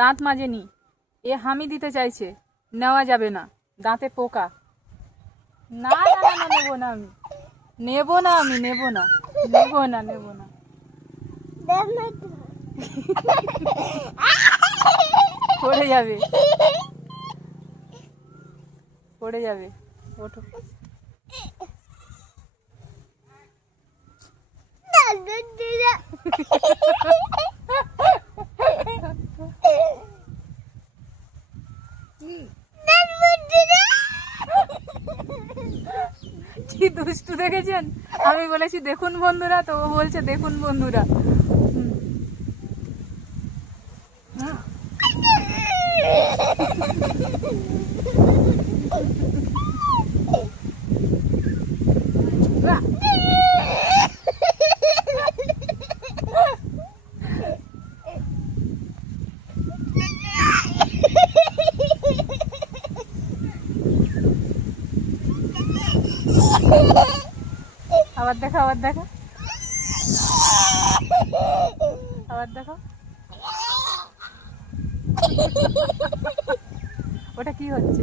দাঁত মাজেনি, এ হামি দিতে চাইছে, নেওয়া যাবে না, দাঁতে পোকা। না না না না, নেবো না আমি, নেবো না আমি, নেবো না, নেবো না, নেবো না। পড়ে যাবে, পড়ে যাবে, ওঠো। কি দুষ্টু দেখেছেন? আমি বলেছি দেখুন বন্ধুরা, তো ও বলছে দেখুন বন্ধুরা। আবার দেখো, আবার দেখো, আবার দেখো। ওটা কি হচ্ছে?